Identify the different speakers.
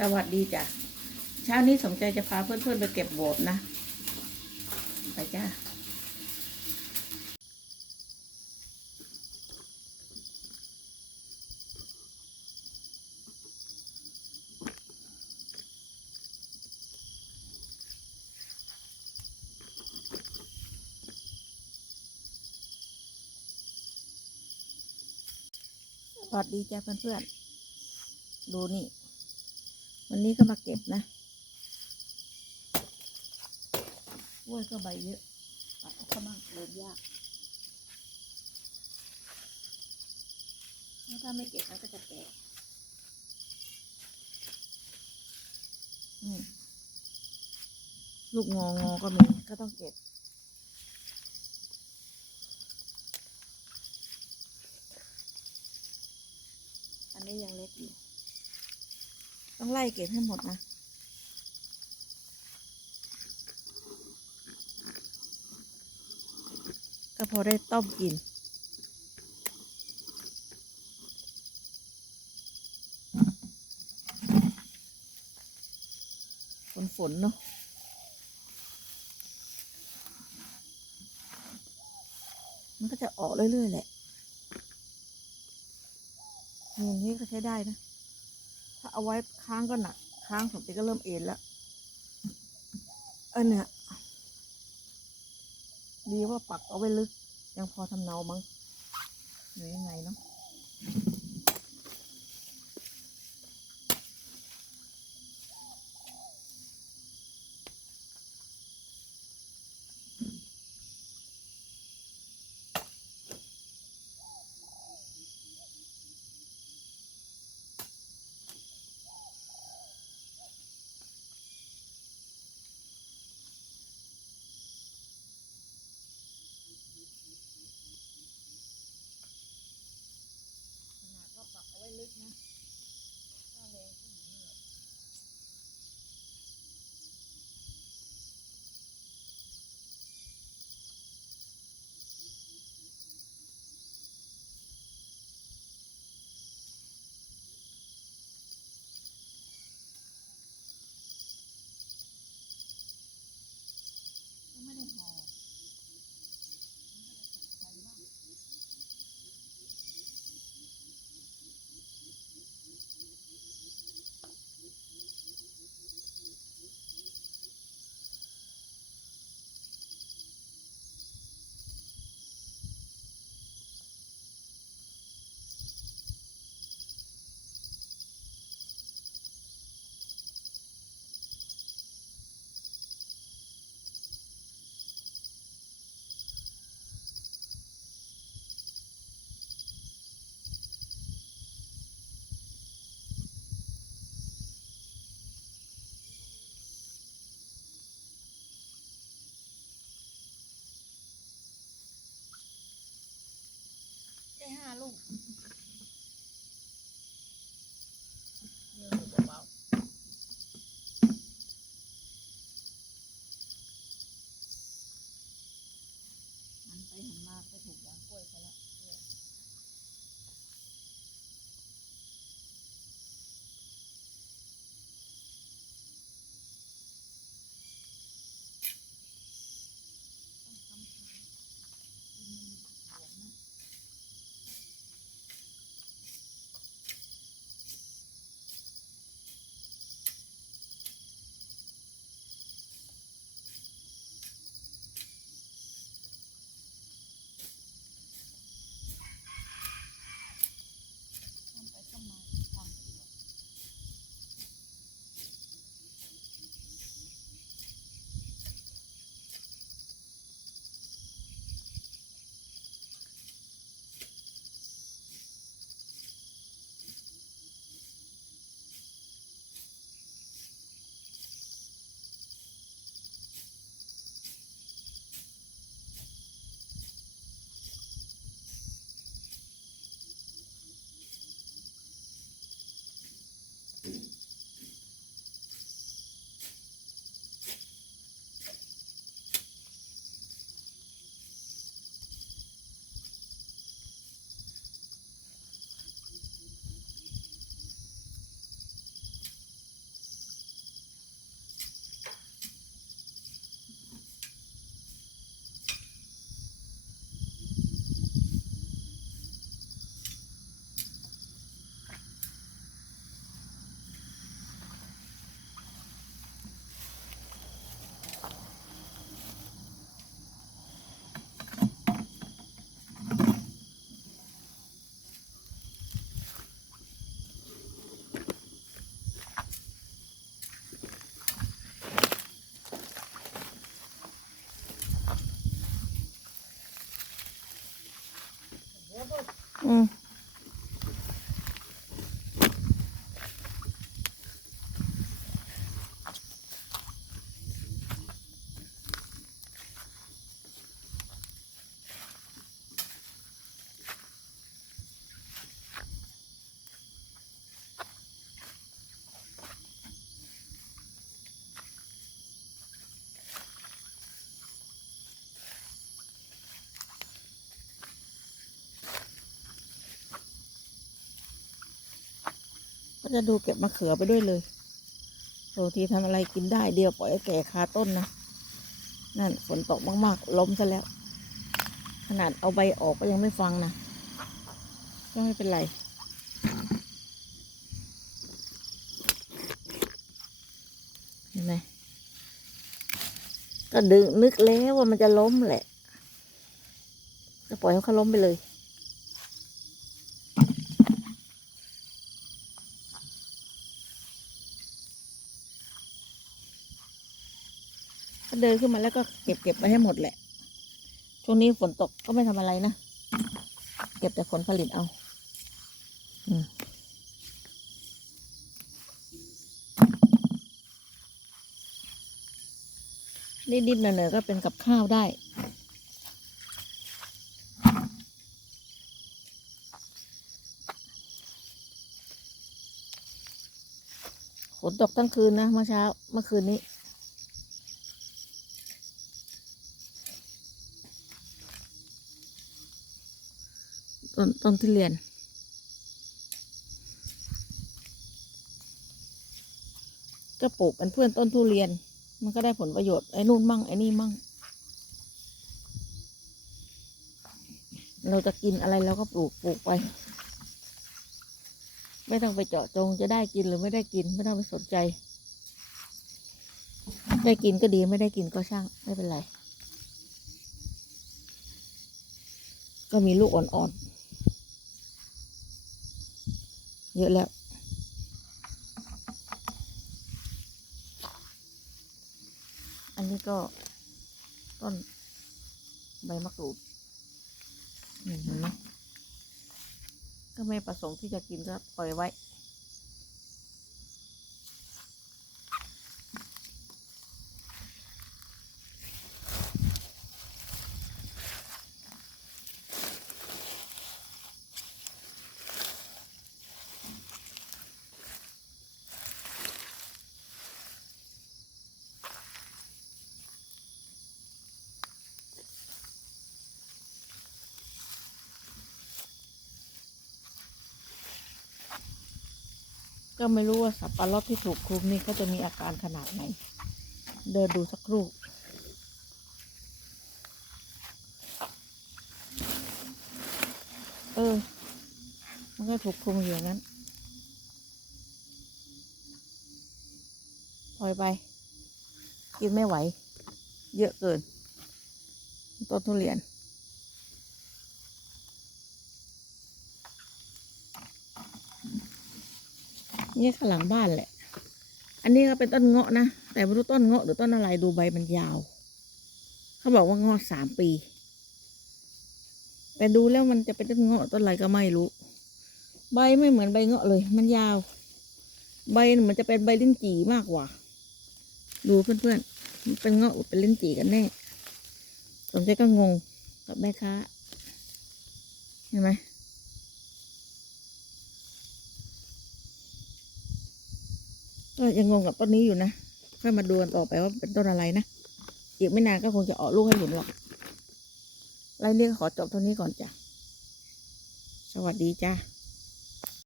Speaker 1: สวัสดีจ้ะ เช้านี้สมใจจะพาเพื่อนๆไปเก็บโบดนะ ไปจ้าสวัสดีจ้าเพื่อนๆ ดูนี่ วันนี้ก็มาเก็บนะกล้วยก็ใบเยอะตัดออกก็บ้างเดินยากถ้าไม่เก็บมันก็จะแก่ลูกงองอก็มีก็ต้องเก็บอันนี้ยังเล็กอยู่ ต้องไล่เก็บให้หมดนะก็พอได้ต้มกิน ฝนฝนๆเนาะมันก็จะออกเรื่อยๆแหละอย่างนี้ก็ใช้ได้นะ เอาไว้ค้างก็หนักค้างสมติก็เริ่มเอ็นแล้วเออเนี่ยดีว่าปักเอาไว้ลึก ยังพอทำเนามั้งหรือยังไงเนาะขนาดว่าปักเอาไว้ลึก นะ 这是路。 อื ก็จะดูเก็บมะเขือไปด้วยเลยบางทีทำอะไรกินได้เดียวปล่อยให้แก่คาต้นนะนั่นฝนตกมากๆล้มซะแล้ว ขนาดเอาใบออกก็ยังไม่ฟังนะก็ไม่เป็นไรเห็นไหมก็ดึงนึกแล้วว่ามันจะล้มแหละ ก็ปล่อยให้เขาล้มไปเลย ดินขึ้นมาแล้วก็เก็บเก็บไปให้หมดแหละ ช่วงนี้ฝนตกก็ไม่ทำอะไรนะ เก็บแต่ผลผลิตเอา อืมนิดๆหน่อยๆก็เป็นกับข้าวได้ ฝนตกทั้งคืนนะเมื่อเช้าเมื่อคืนนี้ ต้นต้นทุเรียน ก็ปลูกเป็นเพื่อนต้นทุเรียน มันก็ได้ผลประโยชน์ ไอ้นู่นมั่งไอ้นี่มั่ง เราจะกินอะไรเราก็ปลูกปลูกไป ไม่ต้องไปเจาะจงจะได้กินหรือไม่ได้กินไม่ต้องไปสนใจ ได้กินก็ดีไม่ได้กินก็ช่างไม่เป็นไรก็มีลูกอ่อนๆ เยอะแล้วอันนี้ก็ต้นใบมะกรูดนี่เห็นไหมก็ไม่ประสงค์ที่จะกินก็ปล่อยไว้ ก็ไม่รู้ว่าสับปะรดที่ถูกคลุมนี่เขาจะมีอาการขนาดไหน เดินดูสักครู่เออ มันก็ถูกคลุมอยู่นั้นปล่อยไป กินไม่ไหว เยอะเกิน ต้นทุเรียน นี่ข้างหลังบ้านแหละ อันนี้ก็เป็นต้นเงาะนะ แต่ไม่รู้ต้นเงาะหรือต้นอะไรดูใบมันยาว เขาบอกว่าเงาะสามปี แต่ดูแล้วมันจะเป็นต้นเงาะต้นอะไรก็ไม่รู้ ใบไม่เหมือนใบเงาะเลย มันยาว ใบเหมันจะเป็นใบลิ้นจี่มากกว่า ดูเพื่อนๆมันเป็นเงาะเป็นลิ้นจี่กันแน่สมใจก็งงกับแม่ค้าเห็นไหม ก็ยังงงกับต้นนี้อยู่นะ ค่อยมาดูกันต่อไปว่าเป็นต้นอะไรนะ อีกไม่นานก็คงจะออกลูกให้เห็นหรอกไล่เรียกขอจบเท่านี้ก่อนจ้ะ สวัสดีจ้า